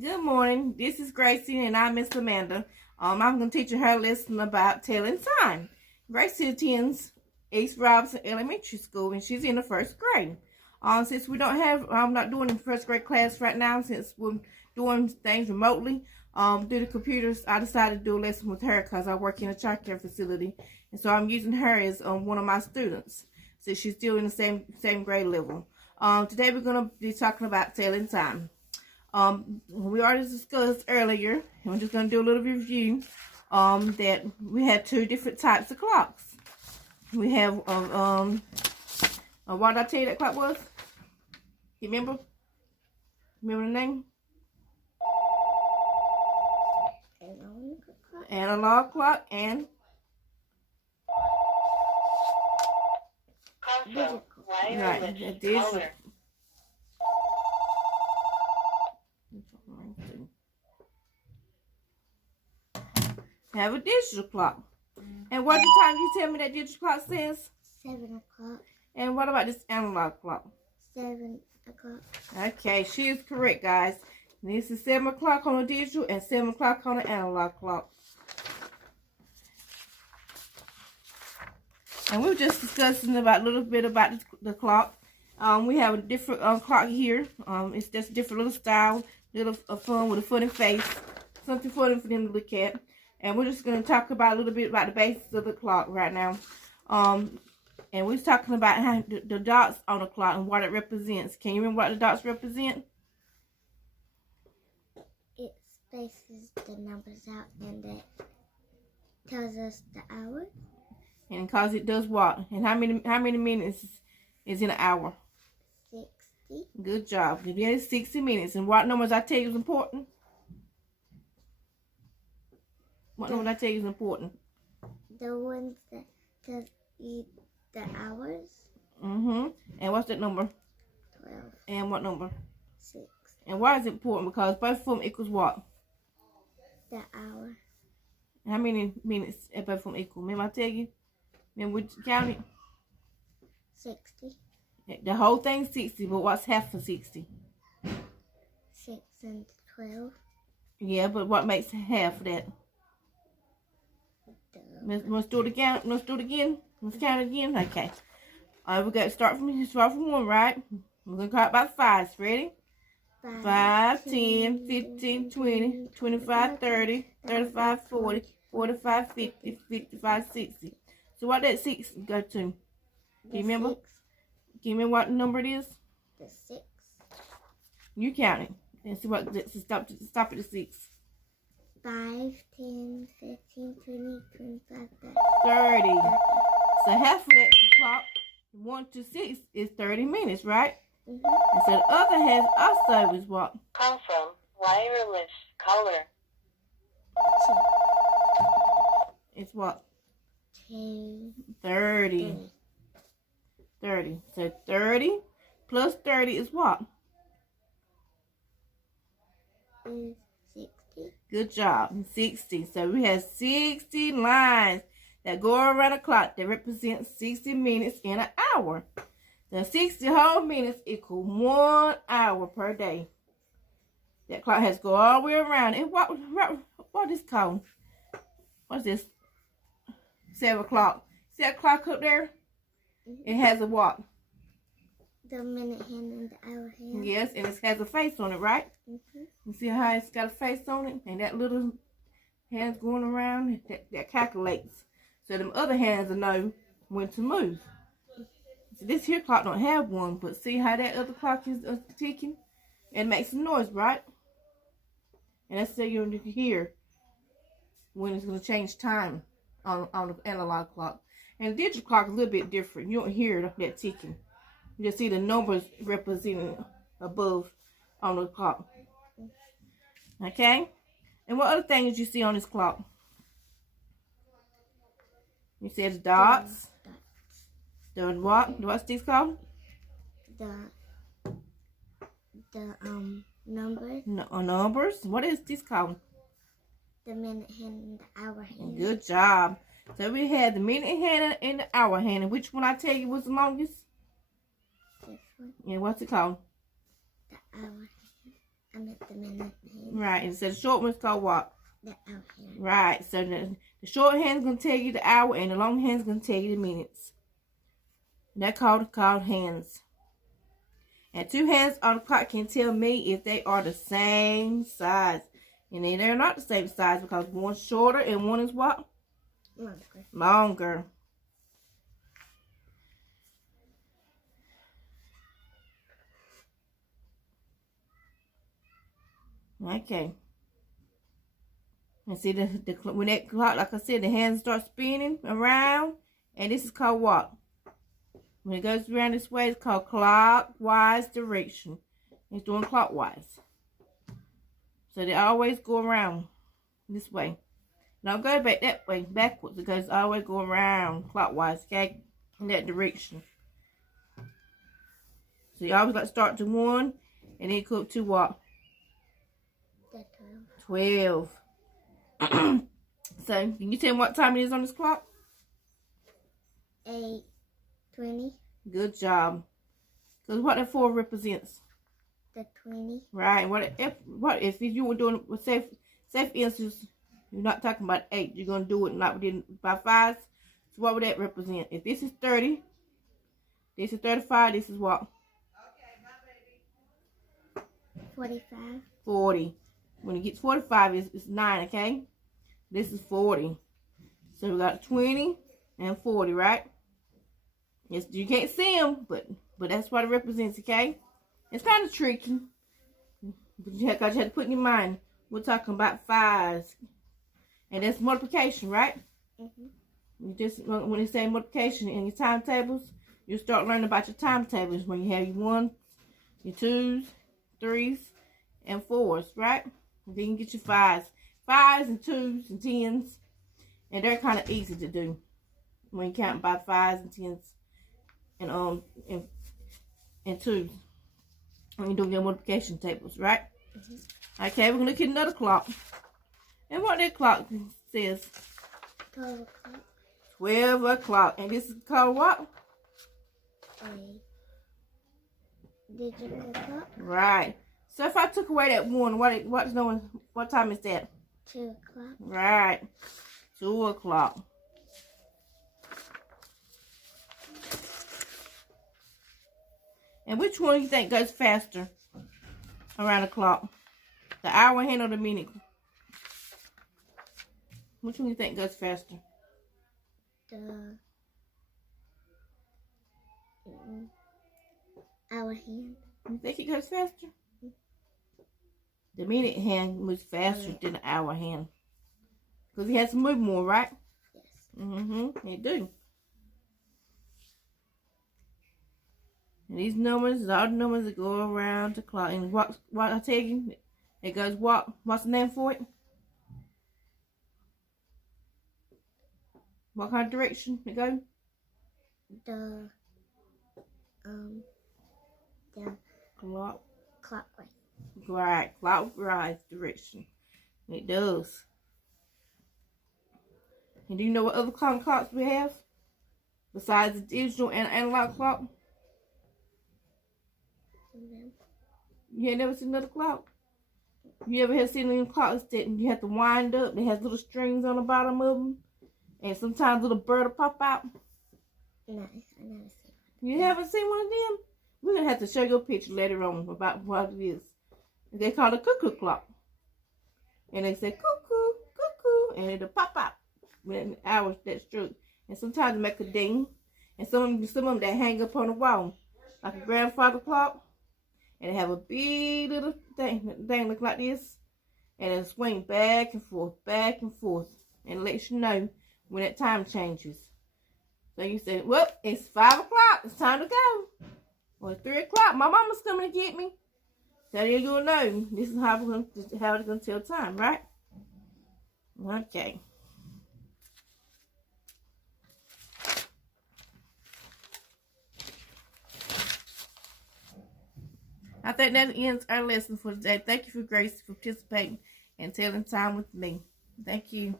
Good morning. This is Gracie and I'm Miss Amanda. I'm going to teach her a lesson about telling time. Gracie attends East Robinson Elementary School and she's in the first grade. Since we don't have, I'm not doing the first grade class right now since we're doing things remotely through the computers. I decided to do a lesson with her because I work in a child care facility, and so I'm using her as one of my students since she's still in the same grade level. Today we're going to be talking about telling time. We already discussed earlier, and we're just going to do a little review, that we have two different types of clocks. We have, what did I tell you that clock was? You remember? Remember the name? Analog clock and Digital. Right, digital. Have a digital clock. And what time you tell me that digital clock says? 7 o'clock. And what about this analog clock? 7 o'clock. Okay, she is correct, guys. This is 7 o'clock on the digital and 7 o'clock on the analog clock. And we were just discussing a little bit about the clock. We have a different clock here. It's just a different little style, little fun with a funny face, something funny for them to look at. And we're just going to talk about a little bit about the basics of the clock right now. And we're talking about how the dots on the clock and what it represents. Can you remember what the dots represent? It spaces the numbers out and it tells us the hour. And because it does what? And how many minutes is in an hour? 60. Good job. It is 60 minutes. And what numbers I tell you is important? What number did I tell you is important? The ones that tell you the hours. And what's that number? 12. And what number? 6. And why is it important? Because both of them equals what? The hour. How many minutes both of them equal? Remember I tell you? Remember we counted? 60. The whole thing's 60, but what's half of 60? 6 and 12. Yeah, but what makes half of that? Let's do it again. Let's do it again. Let's count it again. Okay. All right, we got to start from 1, right? We're going to count about 5. Ready? 5, 10, 15, 20, 25, 30, 35, 40, 45, 50, 55, 60. So what that 6 go to? Can you remember? 6. Can you remember what number it is? The 6. You count it. And see what, stop at the 6. 5, 10, 15, 20, 25, 30. So half of that clock, 1 to 6, is 30 minutes, right? And so the other half also is what? Come from wireless color. It's what? 10. 30. 30. So 30 plus 30 is what? Is 60. Good job. 60. So we have 60 lines that go around the clock that represent 60 minutes in an hour. The 60 whole minutes equal 1 hour per day. That clock has to go all the way around. And what is called? What's this? 7 o'clock. See that clock up there? It has a what? The minute hand and the hour hand. Yes, and it has a face on it, right? You see how it's got a face on it? And that little hands going around, that calculates. So them other hands will know when to move. So this here clock don't have one, but see how that other clock is ticking? It makes a noise, right? And that's so you can hear when it's going to change time on the analog clock. And the digital clock is a little bit different. You don't hear that ticking. You just see the numbers represented above on the clock. Okay? And what other things you see on this clock? You said the dots. The what? What's this called? The numbers. Numbers. What is this called? The minute hand and the hour hand. Good job. So we had the minute hand and the hour hand. And which one I tell you was the longest? This one. Yeah, what's it called? The hour hand. I meant the minute hand. Right, and so the short one's called what? The hour hand. Right, so the short hand's going to tell you the hour and the long hand's going to tell you the minutes. And they're called hands. And two hands on the clock can tell me if they are the same size. And they're not the same size because one's shorter and one is what? Longer. Longer. Okay. And see when that clock, like I said, the hands start spinning around, and this is called what? When it goes around this way, it's called clockwise direction. It's doing clockwise. So they always go around this way. Don't go back that way, backwards, because always go around clockwise, okay? In that direction. So you always like to start to 1, and then go up to what? The 12. So, can you tell me what time it is on this clock? 8:20. Good job. Because what that 4 represents? The 20. Right. What if you were doing with safe instance, you're not talking about 8, you're going to do it not within by 5. So what would that represent? If this is 30, this is 35, this is what? 45. 40. When it gets 45, it's 9, okay? This is 40. So we got 20 and 40, right? Yes, you can't see them, but that's what it represents, okay? It's kind of tricky. But you have to put in your mind, we're talking about 5s. And that's multiplication, right? You just, when you say multiplication in your timetables, you start learning about your timetables when you have your 1s, your 2s, 3s, and 4s, right? And then you get your 5s. 5s and 2s and 10s. And they're kind of easy to do when you count by 5s and 10s and 2s. When you're doing your multiplication tables, right? Okay, we're going to look at another clock. And what that clock says? 12 o'clock. 12 o'clock. And this is called what? Digital clock. Right. So if I took away that 1, what time is that? 2 o'clock. Right. 2 o'clock. And which one do you think goes faster around the clock? The hour hand or the minute? Which one do you think goes faster? The hour hand. You think it goes faster? The minute hand moves faster than the hour hand. Because it has to move more, right? Yes. It do. And these numbers are all the numbers that go around the clock. And what I tell you, it goes what? What's the name for it? What kind of direction it goes? The clockwise. Right, clockwise direction. It does. And do you know what other kind of clocks we have? Besides the digital and analog clock? You ain't never seen another clock? You ever have seen any clocks that you have to wind up? They has little strings on the bottom of them? And sometimes little bird will pop out? No, I never seen one. You haven't seen one of them? We're going to have to show you a picture later on about what it is. They call it a cuckoo clock. And they say cuckoo, cuckoo, and it'll pop out when the hours that struck. And sometimes it make a ding. And some of them they hang up on the wall. Like a grandfather clock. And they have a big little thing look like this. And it'll swing back and forth. And it lets you know when that time changes. So you say, well, it's 5 o'clock. It's time to go. Or it's 3 o'clock. My mama's coming to get me. So then you'll know this is how it's going to tell time, right? Okay. I think that ends our lesson for today. Thank you for Grace for participating and telling time with me. Thank you.